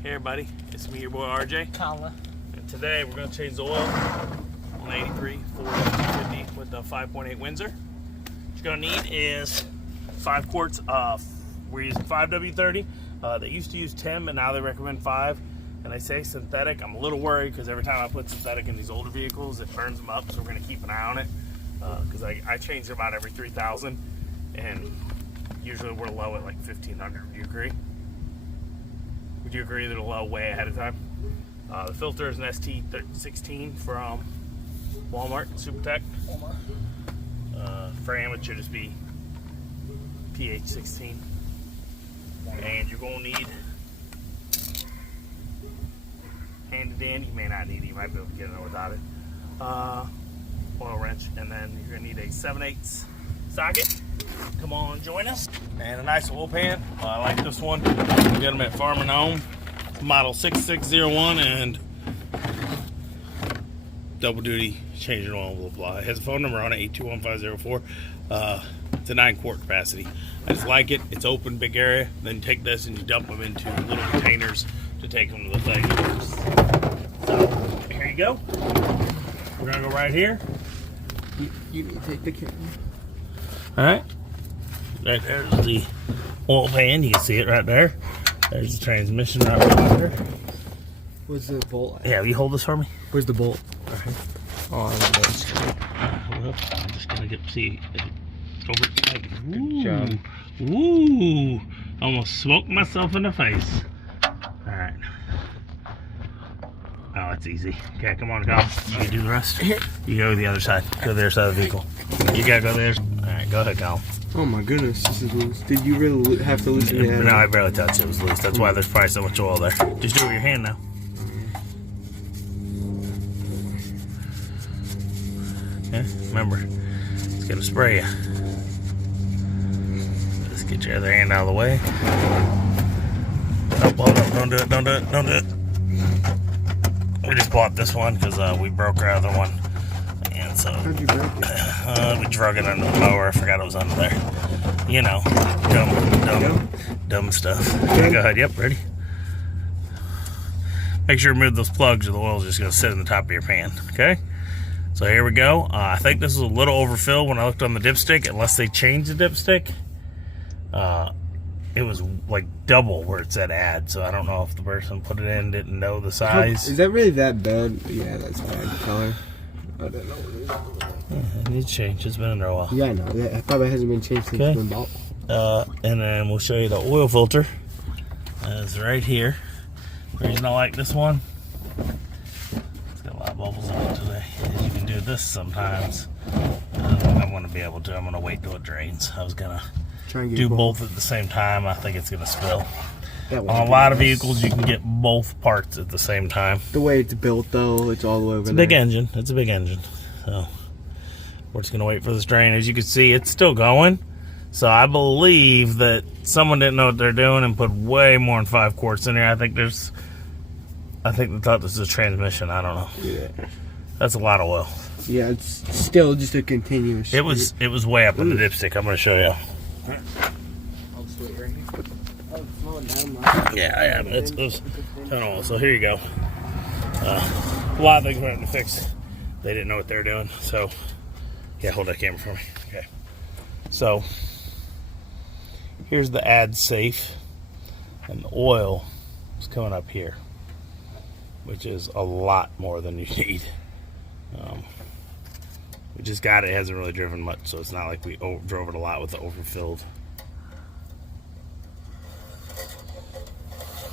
Hey everybody, it's me, your boy RJ. Collin. And today we're going to change the oil on the 83 Ford F250 with the 5.8 Windsor. What you're going to need is 5 quarts of, we're using 5W30. They used to use 10, but now they recommend 5. And they say synthetic. I'm a little worried because every time I put synthetic in these older vehicles, it burns them up. So we're going to keep an eye on it because I change it about every 3,000. And usually we're low at like 1,500. Do you agree? Would you agree that it'll low way ahead of time? The filter is an ST16 from Walmart, SuperTech. Frame, it should just be PH16. And you're going to need, handy dandy, you may not need it, you might be able to get it without it. Oil wrench, and then you're going to need a 7/8 socket. Come on, join us. And a nice oil pan. I like this one. We get them at Farm and Home. It's model 6601 and double duty changing oil, blah blah. It has a phone number on it, 821-504. It's a 9-quart capacity. I just like it. It's open, big area. Then you take this and you dump them into little containers to take them to the thing. So here you go. We're gonna go right here. You need to take the camera. All right. Right there's the oil pan. You can see it right there. There's the transmission right there. Where's the bolt? Yeah, will you hold this for me? Where's the bolt? Right. Oh, that's Hold up. I'm just gonna see. Over. Good job. Ooh. Almost smoked myself in the face. All right. Oh, that's easy. Okay, come on, Kyle. You can do the rest. You go to the other side. Go to the other side of the vehicle. You gotta go there. All right, go ahead, Kyle. Oh my goodness, this is loose. Did you really have to loosen it? No, I barely touched it. It was loose. That's why there's probably so much oil there. Just do it with your hand now. Okay, remember, it's gonna spray you. Just get your other hand out of the way. Oh, hold up. Don't do it. Don't do it. Don't do it. We just bought this one because we broke our other one. And so How'd you break it? We drug it under the mower. I forgot it was under there. You know, dumb stuff. Okay, go ahead. Yep, ready. Make sure you remove those plugs or the oil's just going to sit in the top of your pan. Okay? So here we go. I think this is a little overfill when I looked on the dipstick, unless they changed the dipstick. It was like double where it said add, so I don't know if the person put it in didn't know the size. Is that really that bad? Yeah, that's bad color. I don't know what it is. Yeah, it needs change. It's been in there a while. Yeah, I know. It probably hasn't been changed since it's been bought. And then we'll show you the oil filter. It's right here. The reason I like this one, it's got a lot of bubbles in it today. You can do this sometimes. I'm going to be able to. I'm going to wait till it drains. I was going to do both at the same time. I think it's going to spill. On a lot of vehicles, you can get both parts at the same time. The way it's built, though, it's all the way over there. It's a big engine. It's a big engine. So we're just going to wait for this drain. As you can see, it's still going. So I believe that someone didn't know what they're doing and put way more than 5 quarts in here. I think they thought this was a transmission. I don't know. Yeah. That's a lot of oil. Yeah, it's still just a continuous. It was way up in the dipstick. I'm going to show you. I'll just wait right here. Oh, it's slowing down. Yeah, it's ton of oil. So here you go. A lot of things we're having to fix. They didn't know what they were doing. So, yeah, hold that camera for me. Okay. So, here's the add safe. And the oil is coming up here, which is a lot more than you need. We just got it. It hasn't really driven much, so it's not like we drove it a lot with the overfilled.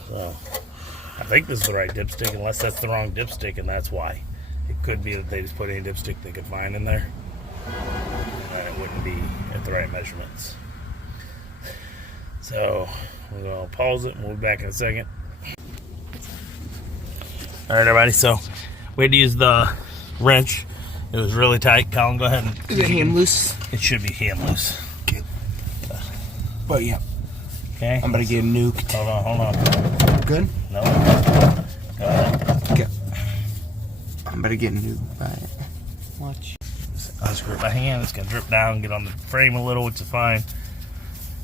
So, I think this is the right dipstick, unless that's the wrong dipstick, and that's why. It could be that they just put any dipstick they could find in there, and it wouldn't be at the right measurements. So, we're going to pause it, and we'll be back in a second. Alright, everybody, so we had to use the wrench. It was really tight. Colin, go ahead and... Is it hand loose? It should be hand loose. Okay. But yeah. Okay. I'm going to get nuked. Hold on. Good? No. Go ahead. Okay. I'm about to get nuked by it. Watch. I'll just grip my hand. It's going to drip down, get on the frame a little, which is fine.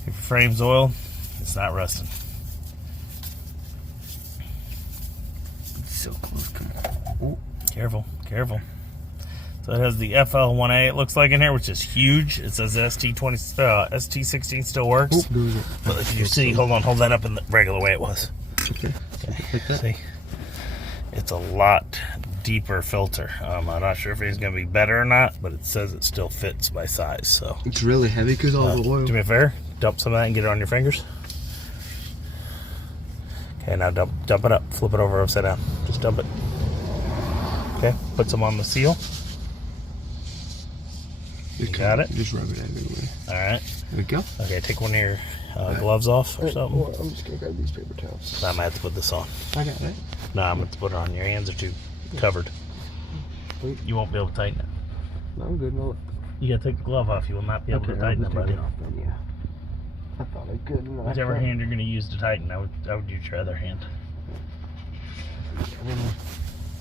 If your frame's oil, it's not rusting. so close. Come on. Ooh. Careful, careful. So it has the FL1A, it looks like, in here, which is huge. It says ST16 still works. Ooh, but if you see, hold on, hold that up in the regular way it was. Okay. See? It's a lot deeper filter. I'm not sure if it's going to be better or not, but it says it still fits by size. So it's really heavy because all the oil. Do me a favor, dump some of that and get it on your fingers. Okay, now dump it up. Flip it over upside down. Just dump it. Okay, put some on the seal. You got it? Just rub it everywhere. All right. There we go. Okay, take one of your gloves off or something. Well, I'm just going to grab these paper towels. I might have to put this on. I got it. No, I'm going to put it on. Your hands are too covered. Wait. You won't be able to tighten it. No, I'm good. No. You got to take the glove off. You will not be able to tighten it, buddy. Off then, yeah. I thought I could. Whichever hand you're going to use to tighten, I would use your other hand.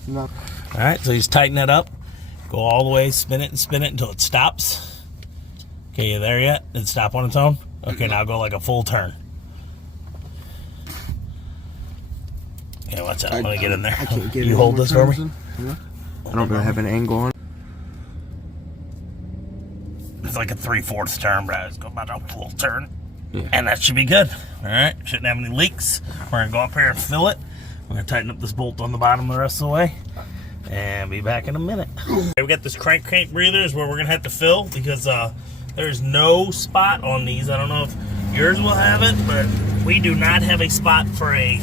No. All right, so you just tighten it up. Go all the way, spin it until it stops. Okay, you there yet? Did it stop on its own? Okay, now go like a full turn. Okay, watch out. Let me get in there. I can't get you hold this for me? Yeah. I don't really have an angle on it. It's like a 3/4 turn, but I just go about a full turn. Yeah. And that should be good. All right, shouldn't have any leaks. We're going to go up here and fill it. We're going to tighten up this bolt on the bottom the rest of the way. And be back in a minute. Okay, we got this crankcase breathers where we're going to have to fill because there's no spot on these. I don't know if yours will have it, but we do not have a spot for a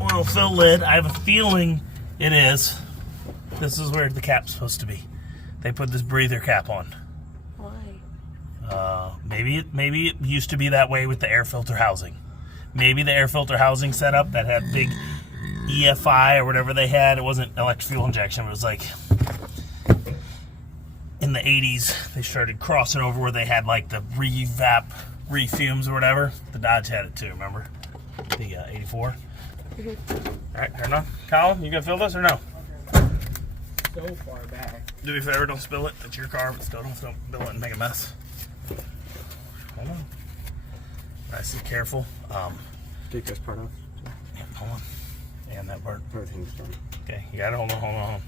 oil fill lid. I have a feeling it is. This is where the cap's supposed to be. They put this breather cap on. Why? Maybe it used to be that way with the air filter housing. Maybe the air filter housing setup that had big EFI or whatever they had. It wasn't electric fuel injection. It was like in the 80s they started crossing over where they had like the refumes or whatever. The Dodge had it too, remember? The 84. All right, turn on. Colin, you gonna fill this or no? So far back. Do me a favor, don't spill it. It's your car, but still don't spill it and make a mess. Hold on. Nice and careful. Take this part off. Yeah, hold on. And that part. Everything's done. Okay, you got it. Hold on.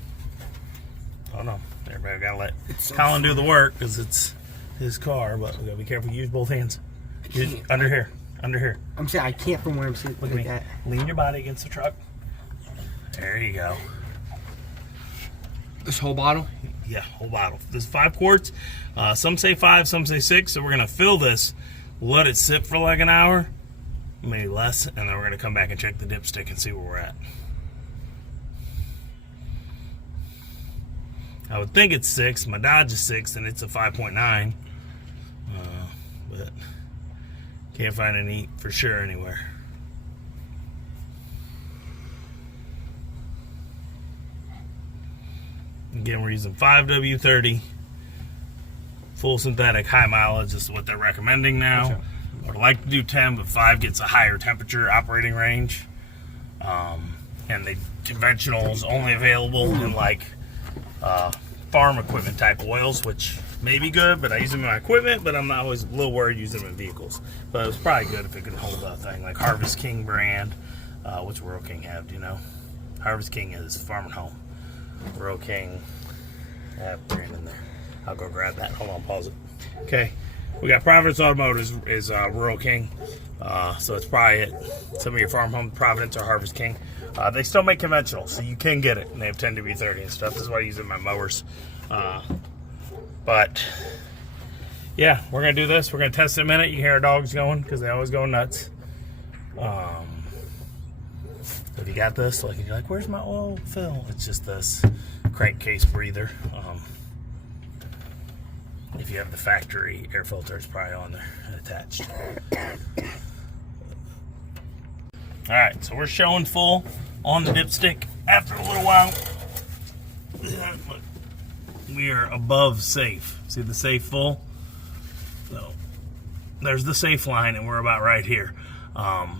Hold on. Everybody gotta let So Colin do the work because it's his car, but we gotta be careful. Use both hands. Under here. I'm saying I can't from where I'm sitting. Look at me. Lean your body against the truck. There you go. This whole bottle? Yeah, whole bottle. This is 5 quarts. Some say 5, some say 6. So we're gonna fill this, let it sit for like an hour, maybe less, and then we're gonna come back and check the dipstick and see where we're at. I would think it's 6. My Dodge is 6, and it's a 5.9. But can't find any for sure anywhere. Again, we're using 5W30 full synthetic, high mileage is what they're recommending now. Okay. I would like to do 10, but 5 gets a higher temperature operating range. And the conventional is only available in like farm equipment type oils, which may be good, but I use them in my equipment, but I'm not always a little worried using them in vehicles. But it's probably good if it can hold a thing like Harvest King brand, which Rural King have, do you know? Harvest King is Farm and Home. Rural King, I have brand in there. I'll go grab that. Hold on, pause it. Okay, we got Providence Automotive is Rural King, so it's probably it. Some of your Farm Home, Providence or Harvest King. They still make conventional, so you can get it, and they have 10W30 and stuff. This is what I use in my mowers. But yeah, we're gonna do this. We're gonna test it in a minute. You can hear our dogs going because they always go nuts. If you got this, like you're like, where's my oil fill? It's just this crankcase breather. If you have the factory air filter, it's probably on there and attached. All right, so we're showing full on the dipstick after a little while. Look, we are above safe. See the safe full? So there's the safe line, and we're about right here.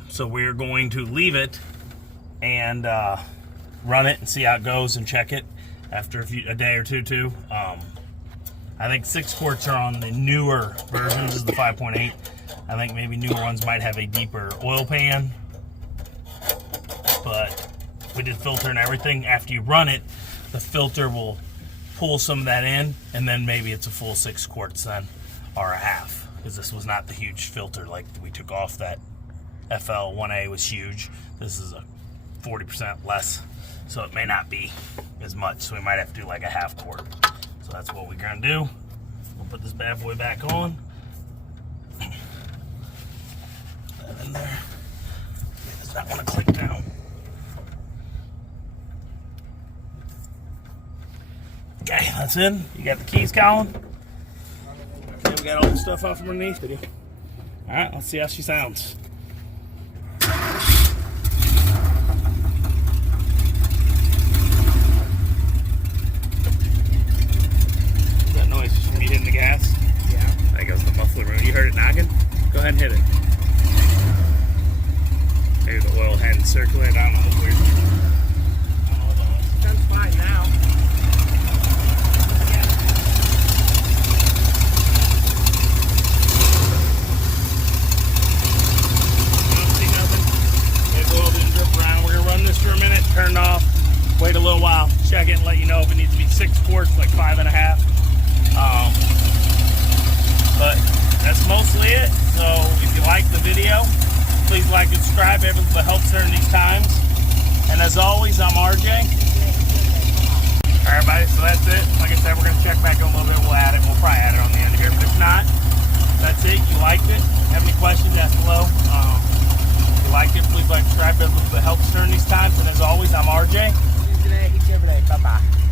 So we're going to leave it and run it and see how it goes and check it after a day or two too. I think 6 quarts are on the newer versions. This is the 5.8. I think maybe newer ones might have a deeper oil pan, but We did filter and everything. After you run it, the filter will pull some of that in, and then maybe it's a full 6 quarts then, or a half, because this was not the huge filter like we took off. That FL1A was huge. This is a 40% less, so it may not be as much, so we might have to do like a half quart. So that's what we're gonna do. We'll put this bad boy back on. Put that in there. It does not want to click down. Okay, that's in. You got the keys, Collin? Okay, we got all the stuff off from underneath it. Alright, let's see how she sounds. That noise from you hitting the gas? Yeah. There goes the muffler room. You heard it knocking? Go ahead and hit it. Maybe the oil hadn't circulated. I don't know. It's weird. Sounds fine now. For a minute, turn it off, wait a little while, check it and let you know if it needs to be 6 quarts, like 5.5. But that's mostly it. So if you like the video, please like and subscribe. It helps during these times. And as always, I'm RJ. Alright, everybody, so that's it. Like I said, we're going to check back in a little bit. We'll add it. We'll probably add it on the end of here. But if not, that's it. You liked it. Have any questions, ask below. If you liked it, please like and subscribe. It helps during these times. And as always, I'm RJ. See you today, each every day. Bye-bye.